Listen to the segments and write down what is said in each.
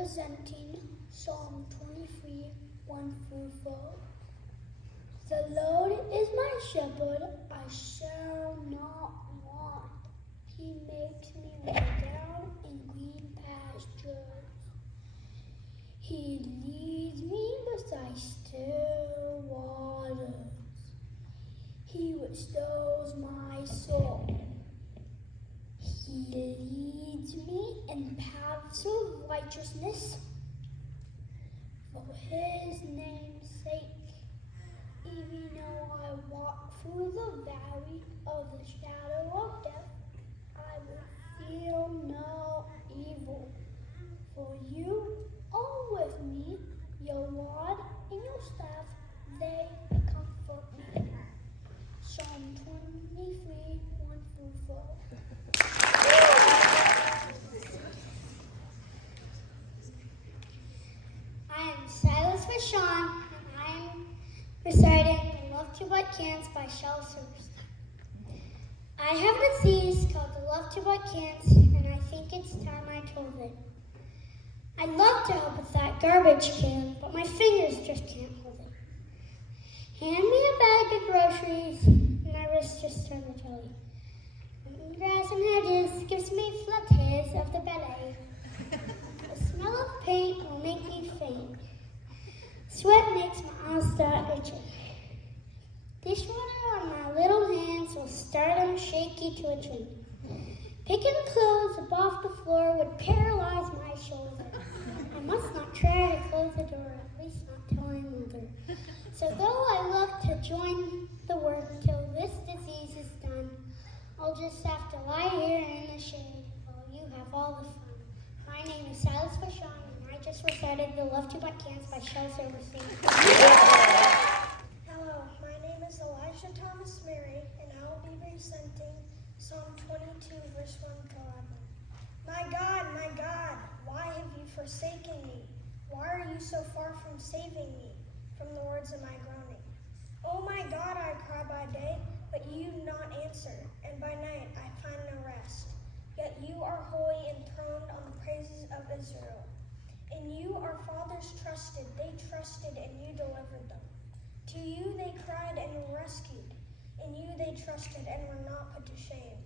presenting Psalm 23, 1 through 4. The Lord is my shepherd, I shall not want. He makes me lie down in green pastures. He leads me beside still waters. He restores my soul. He leads me in paths of righteousness for his name's sake. Even though I walk through the valley of the shadow of death, I will feel no evil. For you are with me, your rod and your staff, they comfort me. Psalm 23, 1 through 4. I am Silas Vashon, and I am reciting the Love to Bite Cans by Shel Silverstein. I have a disease called the Love to Bite Cans, and I think it's time I told it. I'd love to help with that garbage can, but my fingers just can't hold it. Hand me a bag of groceries, and my wrist just turned to jelly. Grass and hedges gives me flattes of the ballet. The smell of paint will make me faint. Sweat makes my eyes start itching. Dishwater on my little hands will start them shaky twitching. Picking clothes up off the floor would paralyze my shoulder. I must not try to close the door, at least not till I'm older. So though I love to join the work till this disease is done, I'll just have to lie here in the shade while you have all the fun. My name is Silas Vashon, and I just recited the Love to Bite Cans by Shel Silverstein. Hello, my name is Elijah Thomas Mary, and I will be presenting Psalm 22, verse 1 to 11. My God, why have you forsaken me? Why are you so far from saving me from the words of my groaning? Oh my God, I cry by day, but you not answer, and by night I find no rest. Yet you are holy, enthroned on the praises of Israel. In you our fathers trusted, they trusted, and you delivered them. To you they cried and were rescued. In you they trusted and were not put to shame.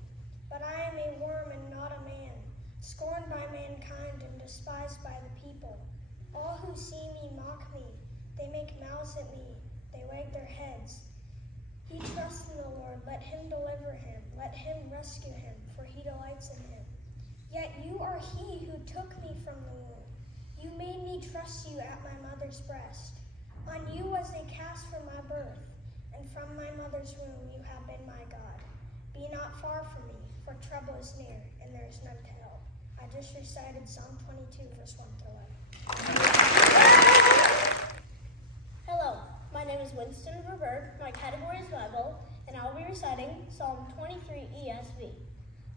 But I am a worm and not a man, scorned by mankind and despised by the people. All who see me mock me. They make mouths at me. They wag their heads. He trusts in the Lord. Let him deliver him. Let him rescue him, for he delights in him. Yet you are he who took me from the womb. You made me trust you at my mother's breast. On you was a cast from my birth, and from my mother's womb you have been my God. Be not far from me, for trouble is near, and there is none to help. I just recited Psalm 22, verse 1 to 11. Hello, my name is Winston Revert, my category is Bible, and I will be reciting Psalm 23 ESV.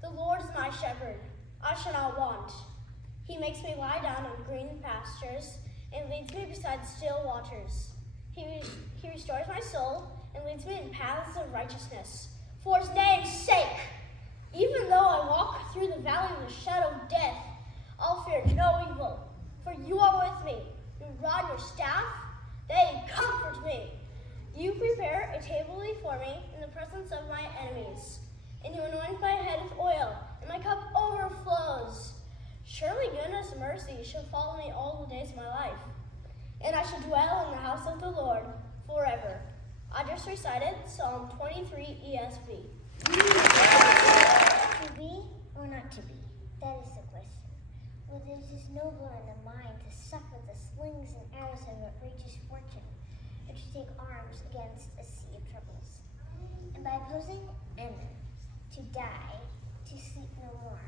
The Lord is my shepherd, I shall not want. He makes me lie down in green pastures and leads me beside still waters. He restores my soul and leads me in paths of righteousness for his name's sake. Even though I walk through the valley of the shadow of death, I'll fear no evil, for you are with me. Your rod and your staff, they comfort me. You prepare a table before me in the presence of my enemies, and you anoint my head with oil, and my cup overflows. Surely goodness and mercy shall follow me all the days of my life, and I shall dwell in the house of the Lord forever. I just recited Psalm 23 ESV. To be or not to be? That is the question. Whether it is nobler in the mind to suffer the slings and arrows of outrageous fortune, or to take arms against a sea of troubles. And by opposing and to die, to sleep no more.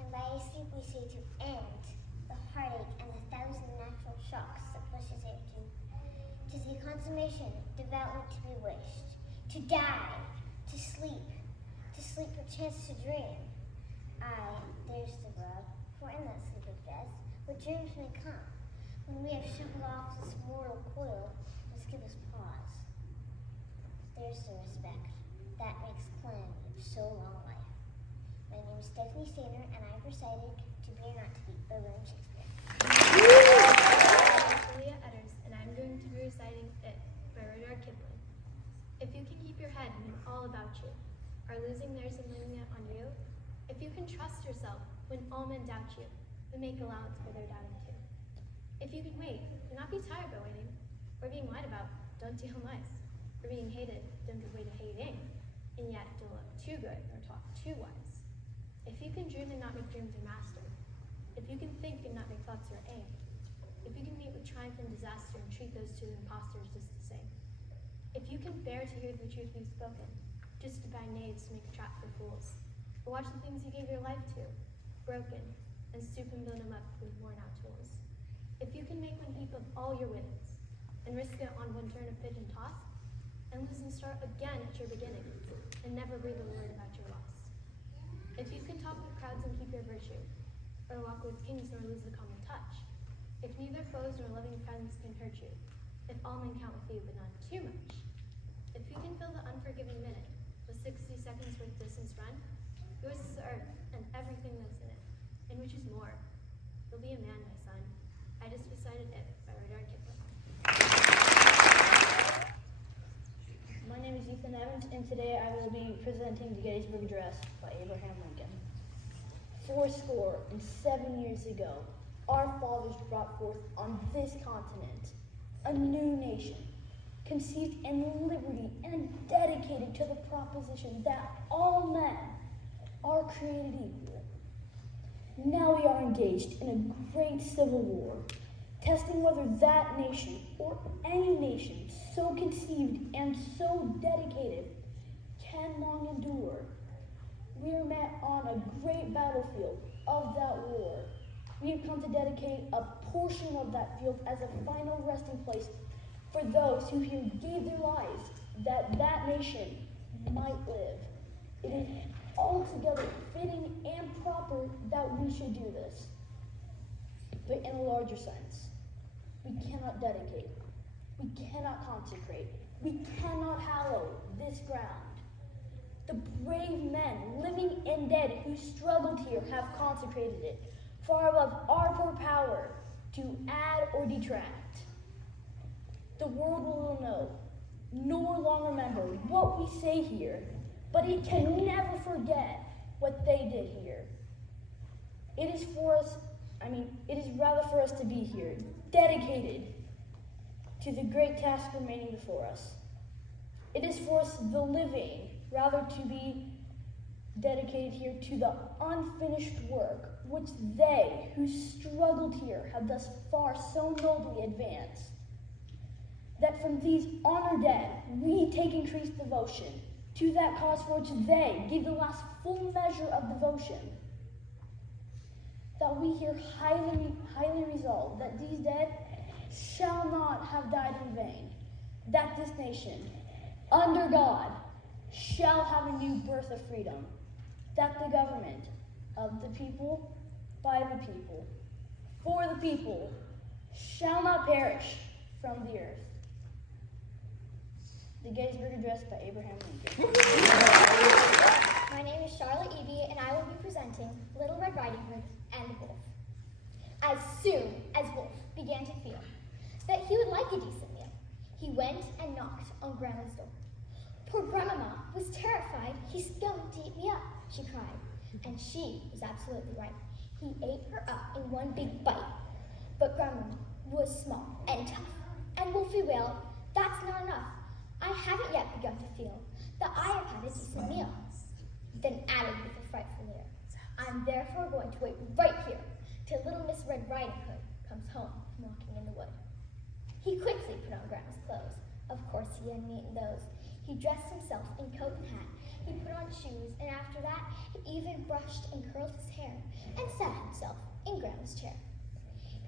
And by sleep we say to end the heartache and the thousand natural shocks that pushes into. To see consummation devoutly to be wished. To die, to sleep perchance to dream. Aye, there's the rub, for in that sleep of death, what dreams may come, when we have shuffled off this mortal coil, must give us pause. There's the respect, that makes calamity of so long life. My name is Stephanie Stainer, and I've recited To Be or Not to Be by William Shakespeare. and I'm going to be reciting It by Rudyard Kipling. If you can keep your head when all about you are losing theirs and leaning it on you, if you can trust yourself when all men doubt you, then make allowance for their doubting too. If you can wait, do not be tired by waiting, or being lied about, don't deal nice, or being hated, don't give way to hating, and yet don't look too good or talk too wise. If you can dream and not make dreams your master, if you can think and not make thoughts your aim, if you can meet with triumph and disaster and treat those two impostors just the same, if you can bear to hear the truth be spoken, just to buy knaves to make a trap for fools, or watch the things you gave your life to, broken, and stoop and build them up with worn out tools, if you can make one heap of all your winnings, and risk it on one turn of pitch and toss, and lose and start again at your beginning, and never breathe a word about your loss, if you can talk with crowds and keep your virtue, or walk with kings nor lose the common touch, if neither foes nor loving friends can hurt you, if all men count with you but not too much, if you can fill the unforgiving minute with 60 seconds worth distance run, yours is the earth and everything that's in it, and which is more, you'll be a man, my son. I just recited It by Rudyard Kipling. My name is Ethan Evans, and today I will be presenting the Gettysburg Address by Abraham Lincoln. 77 years ago, our fathers brought forth on this continent a new nation, conceived in liberty and dedicated to the proposition that all men are created equal. Now we are engaged in a great civil war, testing whether that nation or any nation so conceived and so dedicated can long endure. We are met on a great battlefield of that war. We have come to dedicate a portion of that field as a final resting place for those who here gave their lives that that nation might live. It is altogether fitting and proper that we should do this. But in a larger sense, we cannot dedicate, we cannot consecrate, we cannot hallow this ground. The brave men, living and dead, who struggled here have consecrated it, far above our poor power to add or detract. The world will know, nor long remember what we say here, but it can never forget what they did here. It is rather for us to be here, dedicated to the great task remaining before us. It is for us, the living, rather to be dedicated here to the unfinished work which they who struggled here have thus far so nobly advanced, that from these honored dead we take increased devotion to that cause for which they gave the last full measure of devotion, that we here highly resolve that these dead shall not have died in vain, that this nation, under God, shall have a new birth of freedom, that the government of the people, by the people, for the people, shall not perish from the earth. The Gettysburg Address by Abraham Lincoln. My name is Charlotte Eby, and I will be presenting Little Red Riding Hood and the Wolf. As soon as Wolf began to feel that he would like a decent meal, he went and knocked on Grandma's door. Poor Grandmama was terrified. "He's going to eat me up," she cried. And she was absolutely right. He ate her up in one big bite. But Grandmama was small and tough, and Wolfie wailed, "That's not enough. I haven't yet begun to feel that I have had a decent meal." Then added with a frightful air, "I'm therefore going to wait right here till little Miss Red Riding Hood comes home from walking in the wood." He quickly put on Grandma's clothes. Of course he hadn't eaten those. He dressed himself in coat and hat. He put on shoes, and after that, he even brushed and curled his hair and sat himself in Grandma's chair.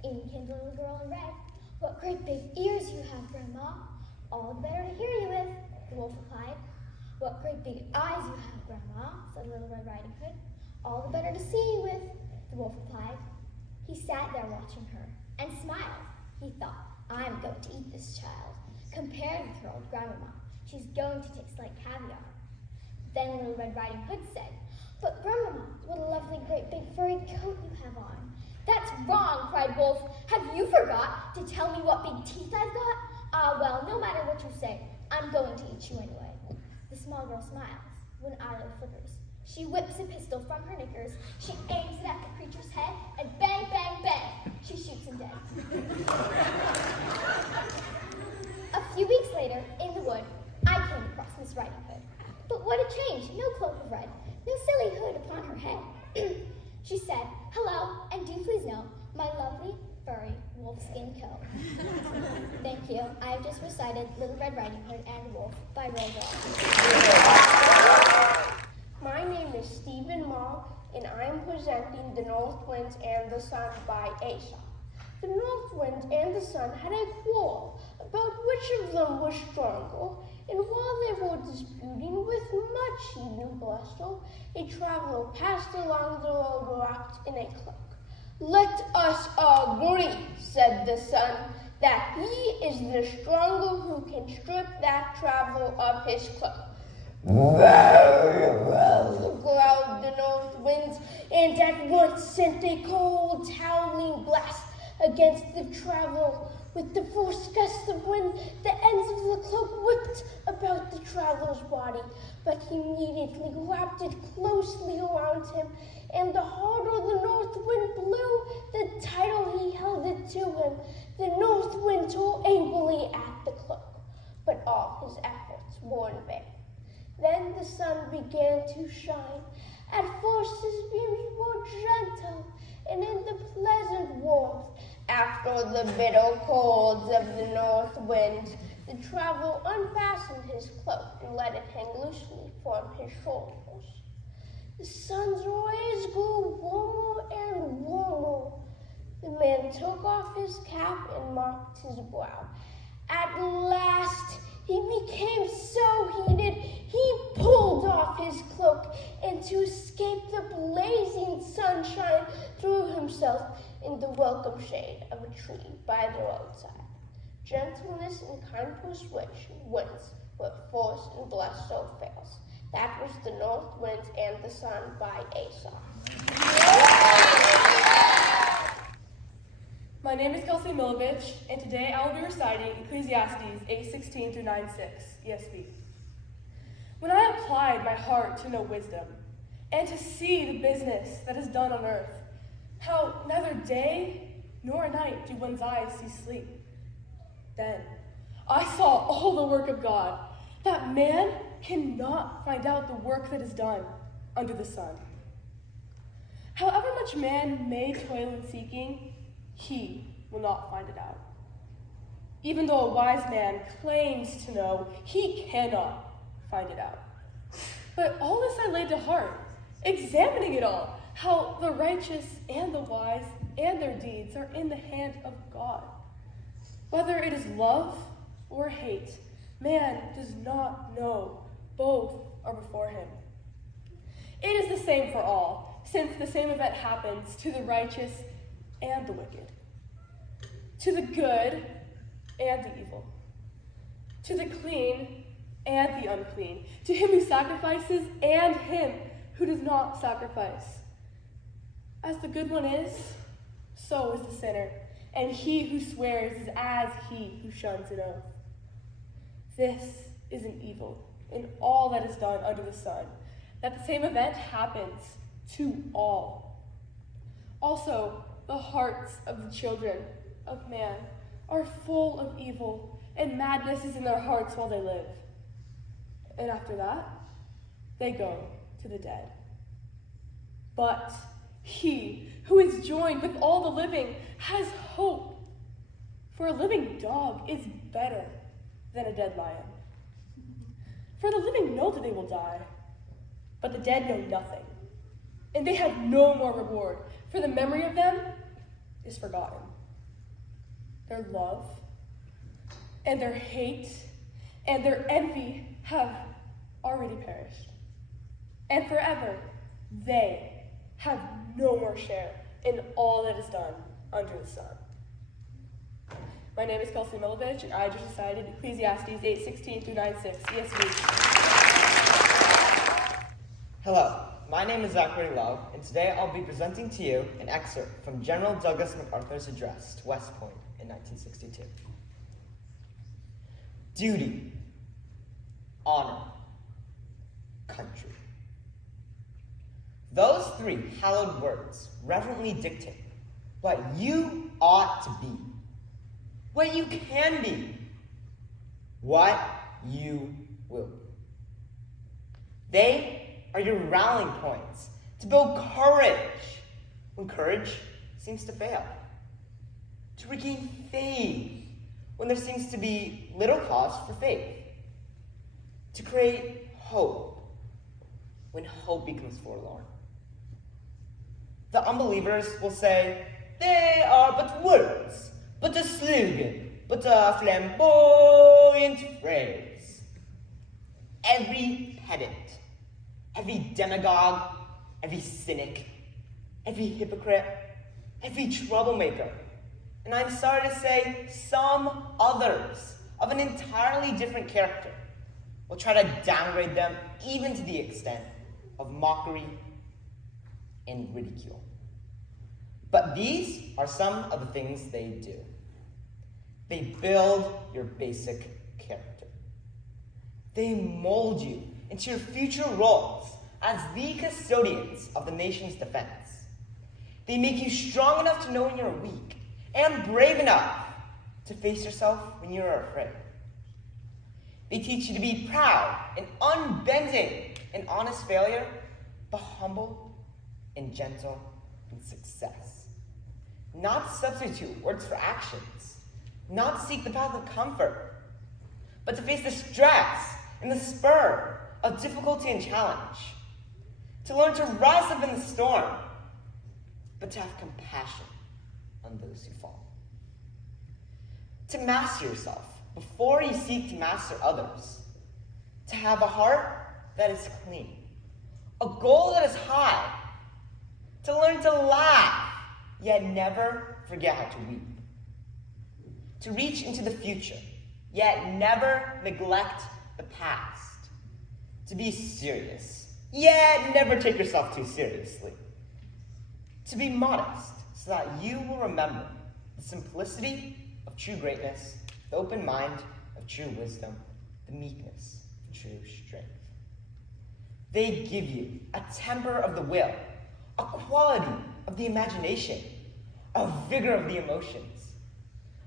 In came the little girl in red. "What great big ears you have, Grandma." "All the better to hear you with," the Wolf replied. "What great big eyes you have, Grandma," said Little Red Riding Hood. "All the better to see you with," the Wolf replied. He sat there watching her and smiled. He thought, "I'm going to eat this child. Compared with her old Grandmama, she's going to taste like caviar." Then Little Red Riding Hood said, "But Grandmama, what a lovely great big furry coat you have on. That's wrong, cried Wolf. Have you forgot to tell me what big teeth I've got? Ah, well, no matter what you say, I'm going to eat you anyway. The small girl smiles. One eyelid flickers. She whips a pistol from her knickers. She aims it at the creature's head, and bang, bang, bang, she shoots him dead. A few weeks later, in the wood, I came across Miss Riding Hood. But what a change! No cloak of red, no silly hood upon her head. She said, "Hello, and do please know my lovely, furry, wolfskin coat." Thank you. I have just recited Little Red Riding Hood and Wolf by Jojo Allen. My name is Stephen Maul, and I am presenting The North Wind and the Sun by Aesop. The North Wind and the Sun had a quarrel about which of them was stronger, and while they were disputing with much heat and bluster, a traveler passed along the road wrapped in a cloak. "Let us agree," said the Sun, "that he is the stronger who can strip that traveler of his cloak." Growled the North Wind, and at once sent a cold, howling blast against the traveler. With the force gust of wind, the ends of the cloak whipped about the traveler's body, but he immediately wrapped it closely around him, and the harder the North Wind blew, the tighter he held it to him. The North Wind tore angrily at the cloak, but all his efforts were in vain. Then the sun began to shine. At first his beams were gentle and in the pleasant warmth. After the bitter colds of the north wind, the traveler unfastened his cloak and let it hang loosely from his shoulders. The sun's rays grew warmer and warmer. The man took off his cap and mopped his brow. At last he became so heated, he pulled off his cloak, and to escape the blazing sunshine, threw himself in the welcome shade of a tree by the roadside. Gentleness and kind persuasion wins where force and bluster fails. That was The North Wind and the Sun by Aesop. My name is Kelsey Milovich, and today I will be reciting Ecclesiastes 8:16 through 9:6, ESV. When I applied my heart to know wisdom, and to see the business that is done on earth, how neither day nor night do one's eyes see sleep, then I saw all the work of God, that man cannot find out the work that is done under the sun. However much man may toil in seeking, he will not find it out. Even though a wise man claims to know, he cannot find it out. But all this I laid to heart, examining it all, how the righteous and the wise and their deeds are in the hand of God. Whether it is love or hate, man does not know. Both are before him. It is the same for all, since the same event happens to the righteous and the wicked, to the good and the evil, to the clean and the unclean, to him who sacrifices and him who does not sacrifice. As the good one is, so is the sinner, and he who swears is as he who shuns an oath. This is an evil in all that is done under the sun, that the same event happens to all. Also, the hearts of the children of man are full of evil, and madness is in their hearts while they live. And after that, they go to the dead. But he who is joined with all the living has hope, for a living dog is better than a dead lion. For the living know that they will die, but the dead know nothing, and they have no more reward, for the memory of them is forgotten. Their love and their hate and their envy have already perished, and forever they have no more share in all that is done under the sun. My name is Kelsey Milovich, and I just recited Ecclesiastes 8:16 through 9:6, ESV. Hello, my name is Zachary Love, and today I'll be presenting to you an excerpt from General Douglas MacArthur's address to West Point in 1962. Duty, honor, country. Those three hallowed words reverently dictate what you ought to be, what you can be, what you will be. They are your rallying points to build courage when courage seems to fail, to regain faith when there seems to be little cause for faith, to create hope when hope becomes forlorn. The unbelievers will say, they are but words, but a slogan, but a flamboyant phrase. Every pedant, every demagogue, every cynic, every hypocrite, every troublemaker, and I'm sorry to say, some others of an entirely different character will try to downgrade them even to the extent of mockery and ridicule. But these are some of the things they do. They build your basic character. They mold you into your future roles as the custodians of the nation's defense. They make you strong enough to know when you're weak and brave enough to face yourself when you're afraid. They teach you to be proud and unbending in honest failure, but humble and gentle in success. Not to substitute words for actions, not to seek the path of comfort, but to face the stress and the spur of difficulty and challenge. To learn to rise up in the storm, but to have compassion on those who fall. To master yourself before you seek to master others. To have a heart that is clean, a goal that is high. To learn to laugh, yet never forget how to weep. To reach into the future, yet never neglect the past. To be serious, yet never take yourself too seriously. To be modest, so that you will remember the simplicity of true greatness, the open mind of true wisdom, the meekness of true strength. They give you a temper of the will, a quality of the imagination, a vigor of the emotions,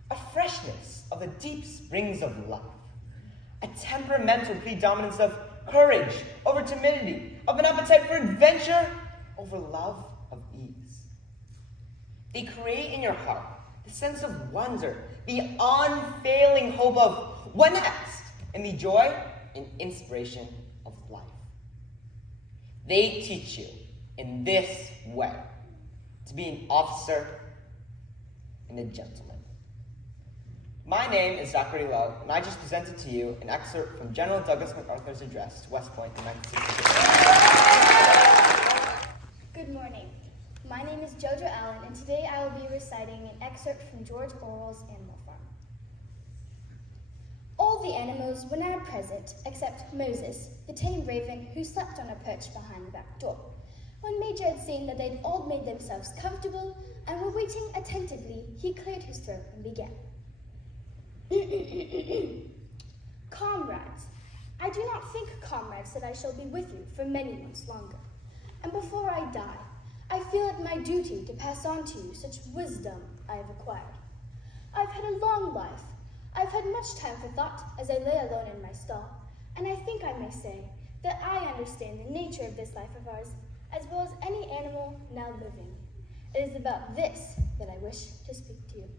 a freshness of the deep springs of life, a temperamental predominance of courage over timidity, of an appetite for adventure over love of ease. They create in your heart the sense of wonder, the unfailing hope of what next, and the joy and inspiration of life. They teach you in this way to be an officer and a gentleman. My name is Zachary Love, and I just presented to you an excerpt from General Douglas MacArthur's address to West Point in 1962. Good morning. My name is Jojo Allen, and today I will be reciting an excerpt from George Orwell's Animal Farm. All the animals were now present, except Moses, the tame raven who slept on a perch behind the back door. When Major had seen that they'd all made themselves comfortable and were waiting attentively, he cleared his throat and began. Comrades, I do not think, comrades, that I shall be with you for many months longer. And before I die, I feel it my duty to pass on to you such wisdom I have acquired. I've had a long life. I've had much time for thought as I lay alone in my stall, and I think I may say that I understand the nature of this life of ours as well as any animal now living. It is about this that I wish to speak to you.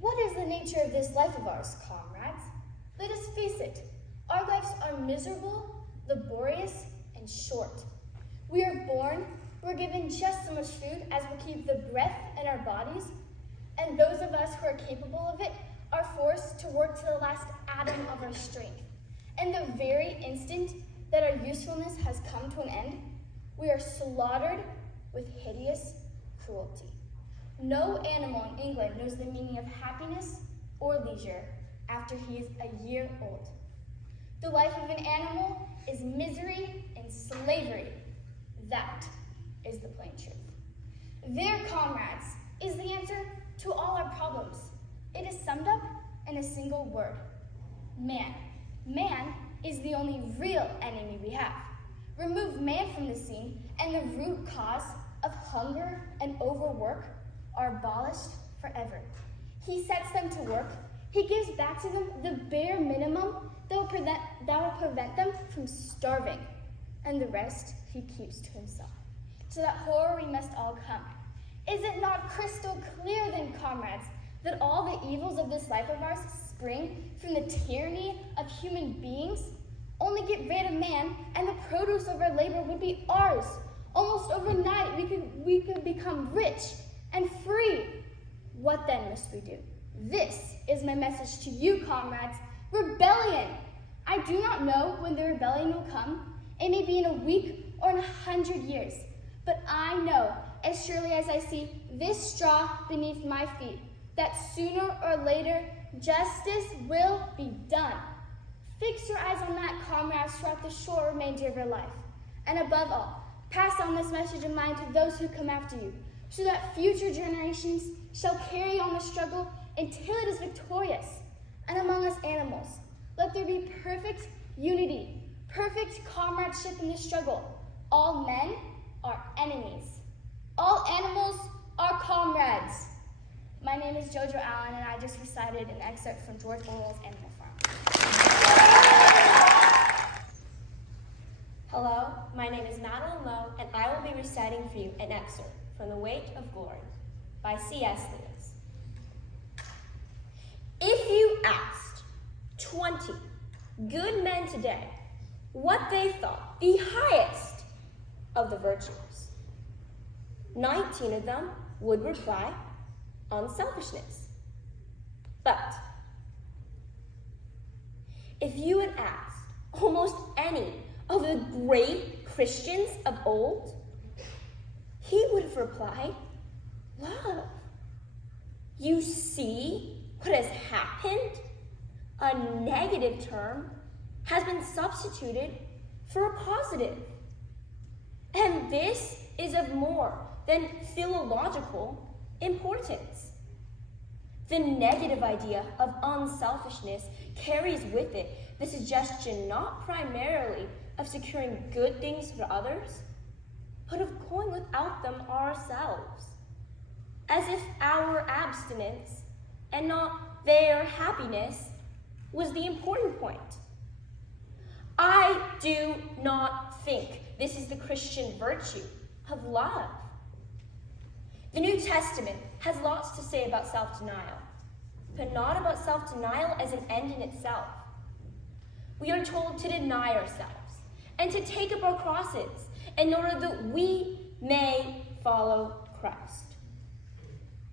What is the nature of this life of ours, comrades? Let us face it, our lives are miserable, laborious, and short. We are born, we're given just so much food as will keep the breath in our bodies, and those of us who are capable of it are forced to work to the last atom of our strength. And the very instant that our usefulness has come to an end, we are slaughtered with hideous cruelty. No animal in England knows the meaning of happiness or leisure after he is a year old. The life of an animal is misery and slavery. That is the plain truth. Their comrades is the answer to all our problems. It is summed up in a single word: man. Man is the only real enemy we have. Remove man from the scene, and the root cause of hunger and overwork are abolished forever. He sets them to work. He gives back to them the bare minimum that will prevent them from starving, and the rest he keeps to himself. To that horror we must all come. Is it not crystal clear then, comrades, that all the evils of this life of ours spring from the tyranny of human beings? Only get rid of man, and the produce of our labor would be ours. Almost overnight, we could become rich and free. What then must we do? This is my message to you, comrades. Rebellion! I do not know when the rebellion will come. It may be in a week or in 100 years. But I know, as surely as I see this straw beneath my feet, that sooner or later justice will be done. Fix your eyes on that, comrades, throughout the short remainder of your life. And above all, pass on this message of mine to those who come after you, so that future generations shall carry on the struggle until it is victorious. And among us animals, let there be perfect unity, perfect comradeship in the struggle. All men are enemies. All animals are comrades. My name is Jojo Allen, and I just recited an excerpt from George Orwell's Animal Farm. Hello, my name is Madeline Lowe, and I will be reciting for you an excerpt from The Weight of Glory by C.S. Lewis. If you asked 20 good men today what they thought the highest of the virtues, 19 of them would reply, unselfishness. But if you had asked almost any of the great Christians of old, he would have replied, love. You see what has happened? A negative term has been substituted for a positive. And this is of more than philological importance. The negative idea of unselfishness carries with it the suggestion not primarily of securing good things for others, but of going without them ourselves, as if our abstinence and not their happiness was the important point. I do not think this is the Christian virtue of love. The New Testament has lots to say about self-denial, but not about self-denial as an end in itself. We are told to deny ourselves and to take up our crosses in order that we may follow Christ.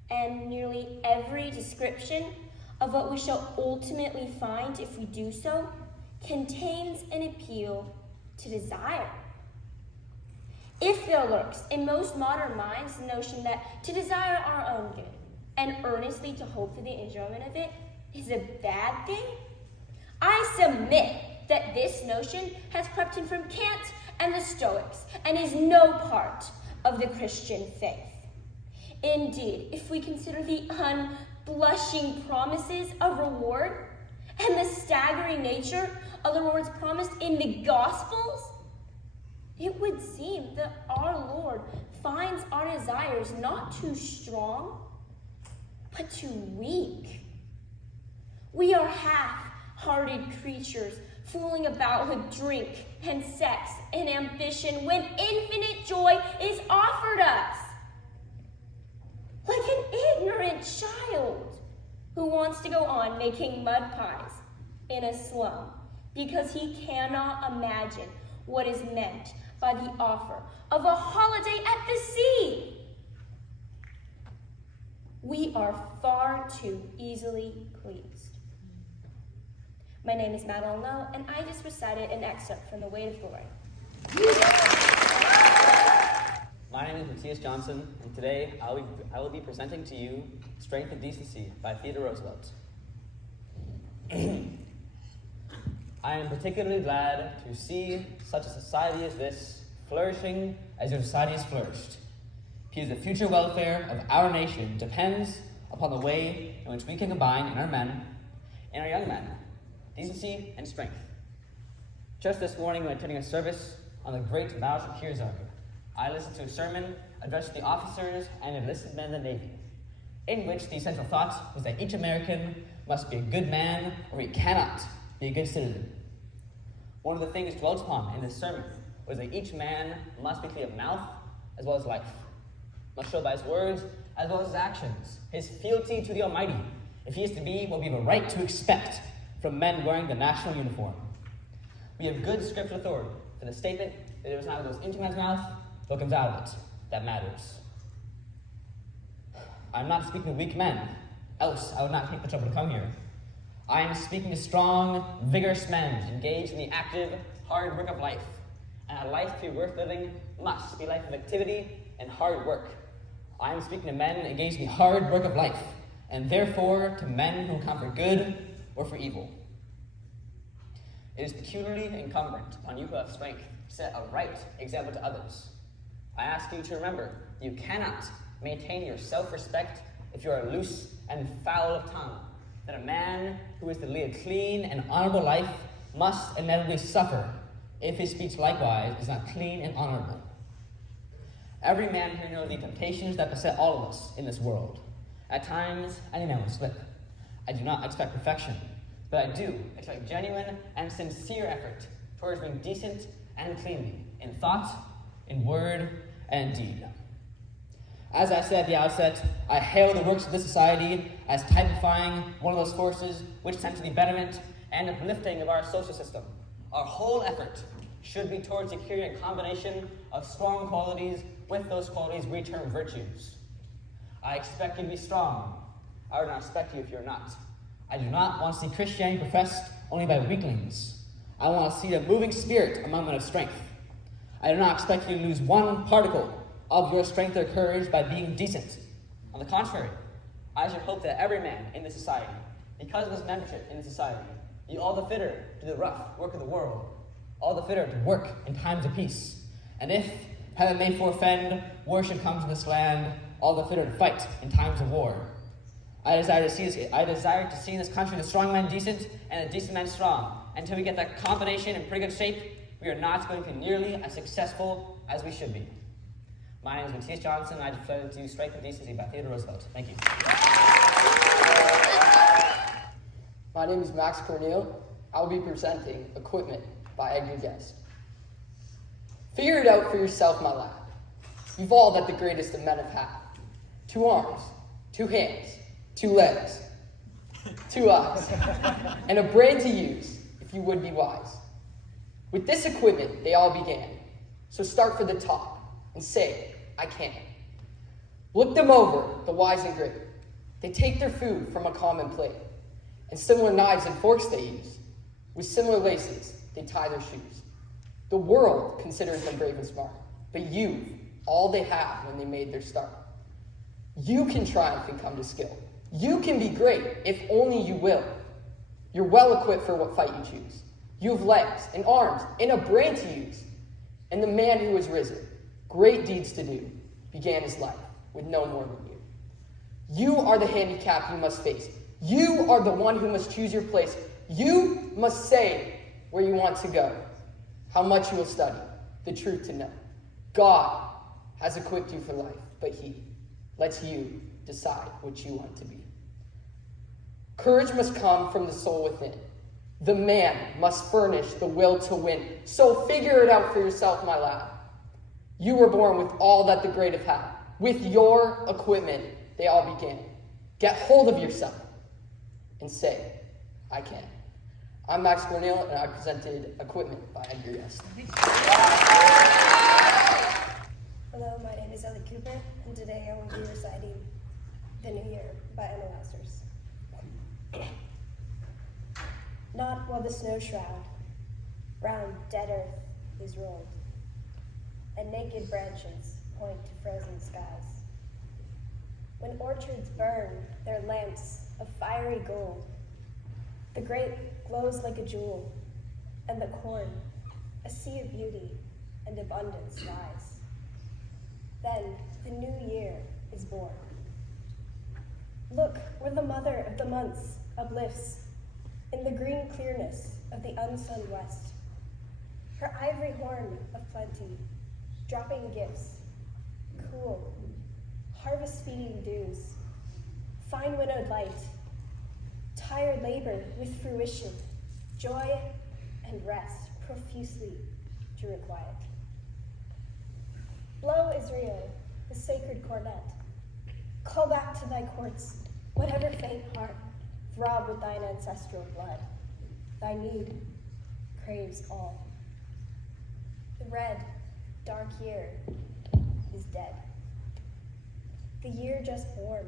And nearly every description of what we shall ultimately find if we do so contains an appeal to desire. If there lurks in most modern minds the notion that to desire our own good and earnestly to hope for the enjoyment of it is a bad thing, I submit that this notion has crept in from Kant and the Stoics and is no part of the Christian faith. Indeed, if we consider the unblushing promises of reward and the staggering nature of the rewards promised in the Gospels, it would seem that our Lord finds our desires not too strong, but too weak. We are half-hearted creatures fooling about with drink and sex and ambition when infinite joy is offered us. Like an ignorant child who wants to go on making mud pies in a slum because he cannot imagine what is meant by the offer of a holiday at the sea. We are far too easily pleased. My name is Madeline Lowe, and I just recited an excerpt from The Weight of Glory. My name is Mathias Johnson, and today I will be presenting to you Strength and Decency by Theodore Roosevelt. I am particularly glad to see such a society as this flourishing as your society has flourished. Because the future welfare of our nation depends upon the way in which we can combine in our men and our young men decency and strength. Just this morning when attending a service on the great battleship Kearsarge, I listened to a sermon addressed to the officers and enlisted men in the Navy, in which the essential thought was that each American must be a good man or he cannot be a good citizen. One of the things dwelt upon in this sermon was that each man must be clean of mouth as well as life, must show by his words as well as his actions his fealty to the Almighty, if he is to be what we have a right to expect from men wearing the national uniform. We have good scriptural authority for the statement that it was not what goes into man's mouth, but what comes out of it that matters. I'm not speaking to weak men, else I would not take the trouble to come here. I am speaking to strong, vigorous men engaged in the active, hard work of life. And a life to be worth living must be a life of activity and hard work. I am speaking to men engaged in the hard work of life, and therefore to men who come for good or for evil. It is peculiarly incumbent on you who have strength to set a right example to others. I ask you to remember that you cannot maintain your self-respect if you are loose and foul of tongue, that a man who is to lead a clean and honorable life must inevitably suffer if his speech likewise is not clean and honorable. Every man here knows the temptations that beset all of us in this world. At times, any man will slip. I do not expect perfection, but I do expect genuine and sincere effort towards being decent and cleanly in thought, in word, and deed. As I said at the outset, I hail the works of this society as typifying one of those forces which tend to the betterment and uplifting of our social system. Our whole effort should be towards securing a combination of strong qualities with those qualities we term virtues. I expect you to be strong. I would not expect you if you're not. I do not want to see Christianity professed only by weaklings. I want to see a moving spirit among men of strength. I do not expect you to lose one particle of your strength or courage by being decent. On the contrary, I should hope that every man in this society, because of his membership in this society, be all the fitter to the rough work of the world, all the fitter to work in times of peace. And if, heaven may forfend, war should come to this land, all the fitter to fight in times of war. I desire to see in this country the strong man decent and the decent man strong. Until we get that combination in pretty good shape, we are not going to be nearly as successful as we should be. My name is Mathias Johnson, and I declare to Strength and Decency by Theodore Roosevelt. Thank you. My name is Max Cornel. I will be presenting Equipment by Edgar Guest. Figure it out for yourself, my lad. You've all that the greatest of men have had. 2 arms, 2 hands, 2 legs, 2 eyes, and a brain to use if you would be wise. With this equipment, they all began. So start for the top and say, I can. Look them over, the wise and great. They take their food from a common plate, and similar knives and forks they use. With similar laces, they tie their shoes. The world considers them brave and smart, but you, all they have when they made their start. You can triumph and come to skill. You can be great if only you will. You're well equipped for what fight you choose. You have legs and arms and a brain to use. And the man who was risen, great deeds to do, began his life with no more than you. You are the handicap you must face. You are the one who must choose your place. You must say where you want to go, how much you will study, the truth to know. God has equipped you for life, but he lets you decide what you want to be. Courage must come from the soul within. The man must furnish the will to win. So figure it out for yourself, my lad. You were born with all that the great have had. With your equipment, they all began. Get hold of yourself and say, I can. I'm Max Cornel, and I presented Equipment by Edgar Guest. Hello, my name is Ellie Cooper, and today I will be reciting The New Year by Emma Lausters. Not while the snow shroud round dead earth is rolled, and naked branches point to frozen skies. When orchards burn their lamps of fiery gold, the grape glows like a jewel, and the corn, a sea of beauty, and and abundance rise. Then the new year is born. Look where the mother of the months uplifts in the green clearness of the unsunned west, her ivory horn of plenty, dropping gifts, cool, harvest-feeding dews, fine winnowed light, tired labor with fruition, joy and rest profusely to requite. Blow, Israel, the sacred cornet. Call back to thy courts whatever faint heart throb with thine ancestral blood. Thy need craves all. The red, dark year is dead. The year just born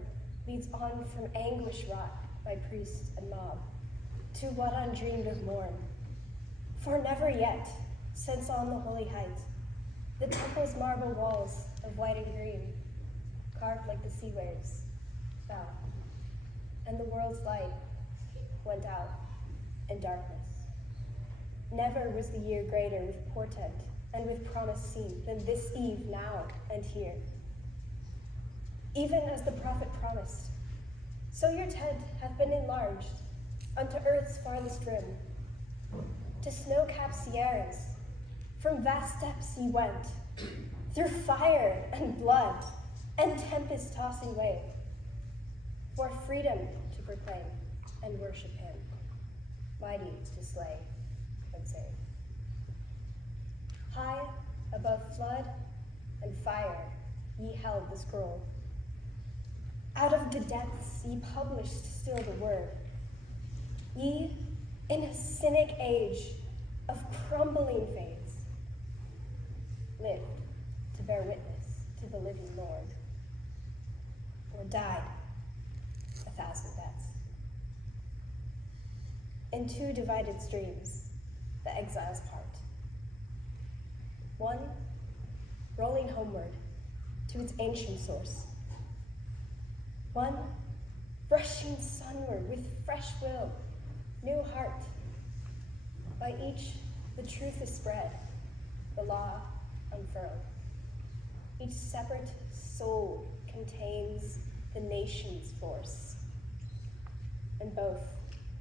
leads on from anguish wrought by priest and mob to what undreamed of morn. For never yet, since on the holy height, the temple's marble walls of white and green, carved like the sea waves, fell, and the world's light went out in darkness. Never was the year greater with portent and with promise seen than this eve now and here. Even as the prophet promised, so your tent hath been enlarged unto earth's farthest rim. To snow-capped sierras, from vast depths ye went, through fire and blood and tempest-tossing wave, for freedom to proclaim and worship him, mighty to slay and save. High above flood and fire ye held the scroll. Out of the depths ye published still the word. Ye, in a cynic age of crumbling faiths, lived to bear witness to the living Lord, or died 1,000 deaths. In two divided streams, the exiles part. One, rolling homeward to its ancient source. One, rushing sunward with fresh will, new heart. By each, the truth is spread, the law unfurled. Each separate soul contains the nation's force, and both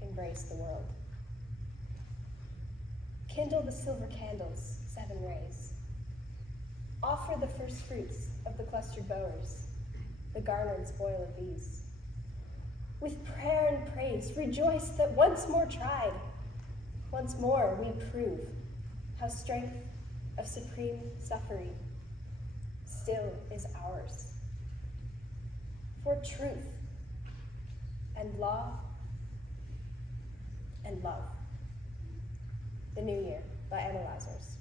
embrace the world. Kindle the silver candles, 7 rays. Offer the first fruits of the clustered bowers, the garnered spoil of these. With prayer and praise, rejoice that once more tried, once more we prove how strength of supreme suffering still is ours. For truth and law and love. The New Year by Emma Lazarus.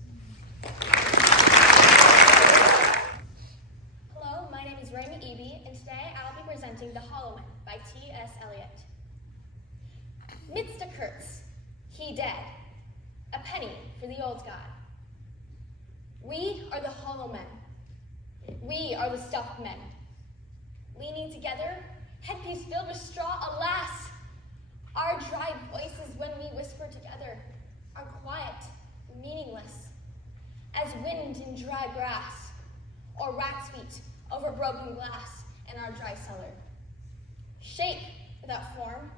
Hello, my name is Remy Eby, and today I'll be presenting The Hollow Man by T.S. Eliot. Midst a curse, he dead, a penny for the old god. We are the hollow men. We are the stuffed men. Leaning together, headpiece filled with straw, alas! Our dry voices when we whisper together are quiet, meaningless, as wind in dry grass, or rat's feet over broken glass in our dry cellar. Shape without form,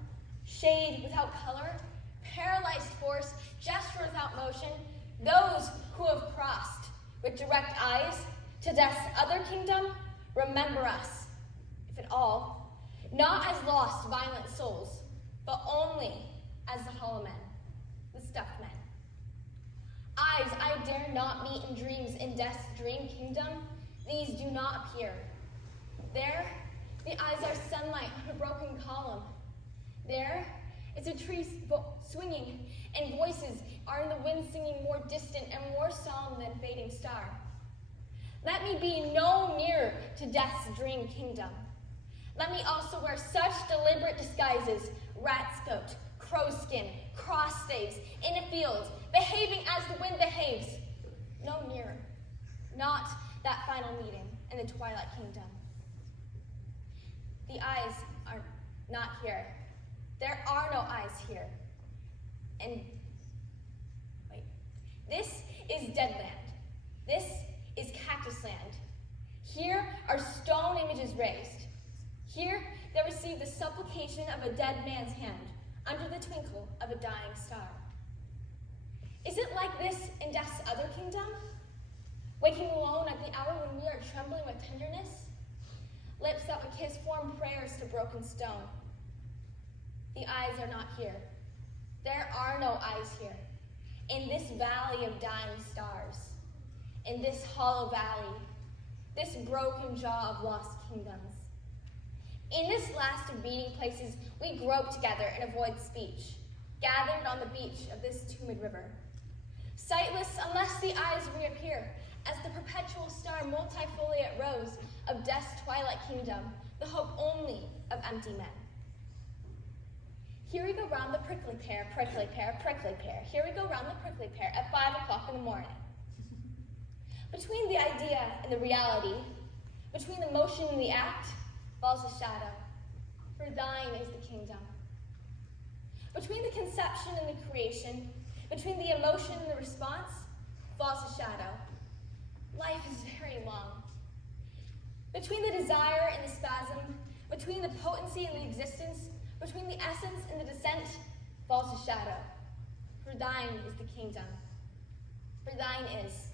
shade without color, paralyzed force, gesture without motion, those who have crossed with direct eyes to death's other kingdom, remember us, if at all, not as lost, violent souls, but only as the hollow men, the stuffed men. Eyes I dare not meet in dreams in death's dream kingdom, these do not appear. There, the eyes are sunlight on a broken column. There is a tree swinging, and voices are in the wind singing more distant and more solemn than fading star. Let me be no nearer to death's dream kingdom. Let me also wear such deliberate disguises, rat's coat, crow's skin, cross staves, in a field, behaving as the wind behaves. No nearer, not that final meeting in the twilight kingdom. The eyes are not here. There are no eyes here. And wait, this is Deadland. This are stone images raised. Here they receive the supplication of a dead man's hand under the twinkle of a dying star. Is it like this in death's other kingdom? Waking alone at the hour when we are trembling with tenderness? Lips that would kiss form prayers to broken stone. The eyes are not here. There are no eyes here. In this valley of dying stars, in this hollow valley, this broken jaw of lost kingdoms. In this last of meeting places, we grope together and avoid speech, gathered on the beach of this tumid river. Sightless unless the eyes reappear, as the perpetual star multifoliate rose of death's twilight kingdom, the hope only of empty men. Here we go round the prickly pear, prickly pear, prickly pear. Here we go round the prickly pear at 5 o'clock in the morning. Between the idea and the reality, between the motion and the act, falls a shadow, for thine is the kingdom. Between the conception and the creation, between the emotion and the response, falls a shadow. Life is very long. Between the desire and the spasm, between the potency and the existence, between the essence and the descent, falls a shadow. For thine is the kingdom. For thine is.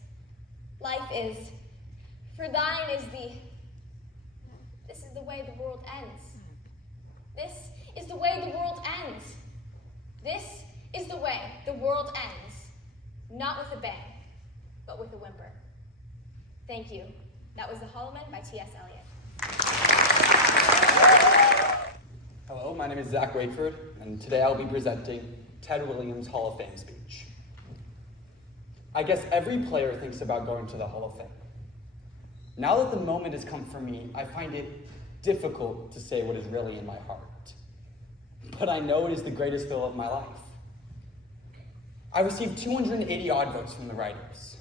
Life is. For thine is the. This is the way the world ends. This is the way the world ends. This is the way the world ends. Not with a bang, but with a whimper. Thank you. That was The Hollow Men by T.S. Eliot. Hello, my name is Zach Wakeford, and today I'll be presenting Ted Williams' Hall of Fame speech. I guess every player thinks about going to the Hall of Fame. Now that the moment has come for me, I find it difficult to say what is really in my heart. But I know it is the greatest thrill of my life. I received 280 odd votes from the writers.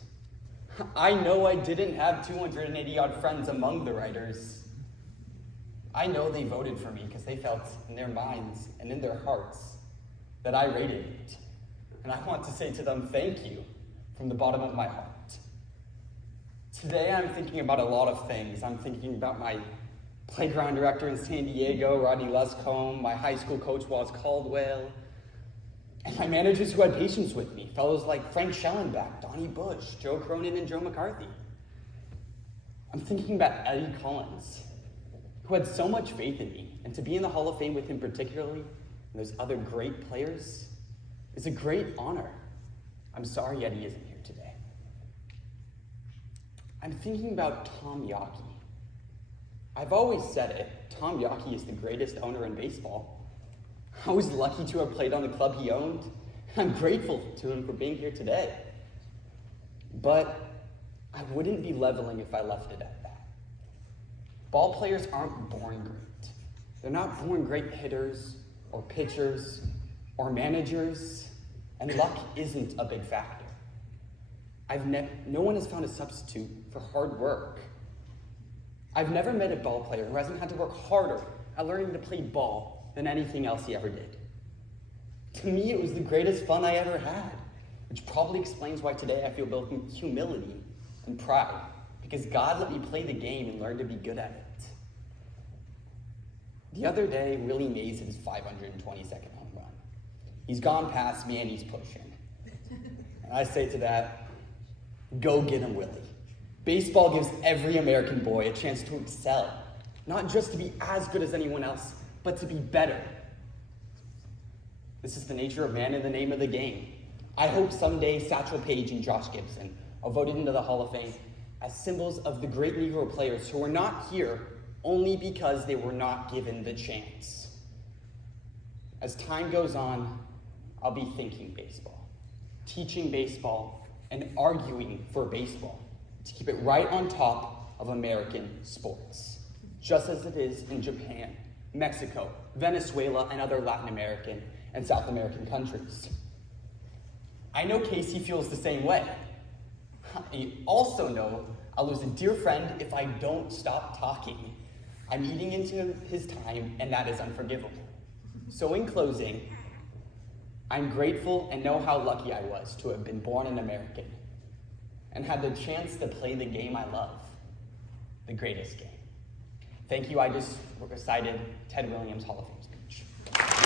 I know I didn't have 280 odd friends among the writers. I know they voted for me because they felt in their minds and in their hearts that I rated it. And I want to say to them, thank you from the bottom of my heart. Today I'm thinking about a lot of things. I'm thinking about my playground director in San Diego, Rodney Luscombe, my high school coach, Waz Caldwell, and my managers who had patience with me, fellows like Frank Schellenbach, Donnie Bush, Joe Cronin, and Joe McCarthy. I'm thinking about Eddie Collins, who had so much faith in me, and to be in the Hall of Fame with him particularly, and those other great players, is a great honor. I'm sorry Eddie isn't here today. I'm thinking about Tom Yawkey. I've always said it, Tom Yawkey is the greatest owner in baseball. I was lucky to have played on the club he owned. I'm grateful to him for being here today. But I wouldn't be leveling if I left it at that. Ball players aren't born great. They're not born great hitters, or pitchers, or managers, and luck isn't a big factor. No one has found a substitute for hard work. I've never met a ball player who hasn't had to work harder at learning to play ball than anything else he ever did. To me, it was the greatest fun I ever had, which probably explains why today I feel both humility and pride, because God let me play the game and learn to be good at it. The other day, Willie Mays hit his 522nd home run. He's gone past me and he's pushing. And I say to that, go get him, Willie. Baseball gives every American boy a chance to excel, not just to be as good as anyone else, but to be better. This is the nature of man in the name of the game. I hope someday Satchel Paige and Josh Gibson are voted into the Hall of Fame as symbols of the great Negro players who are not here only because they were not given the chance. As time goes on, I'll be thinking baseball, teaching baseball, and arguing for baseball to keep it right on top of American sports, just as it is in Japan, Mexico, Venezuela, and other Latin American and South American countries. I know Casey feels the same way. I also know I'll lose a dear friend if I don't stop talking. I'm eating into his time, and that is unforgivable. So in closing, I'm grateful and know how lucky I was to have been born an American and had the chance to play the game I love, the greatest game. Thank you, I just recited Ted Williams' Hall of Fame speech.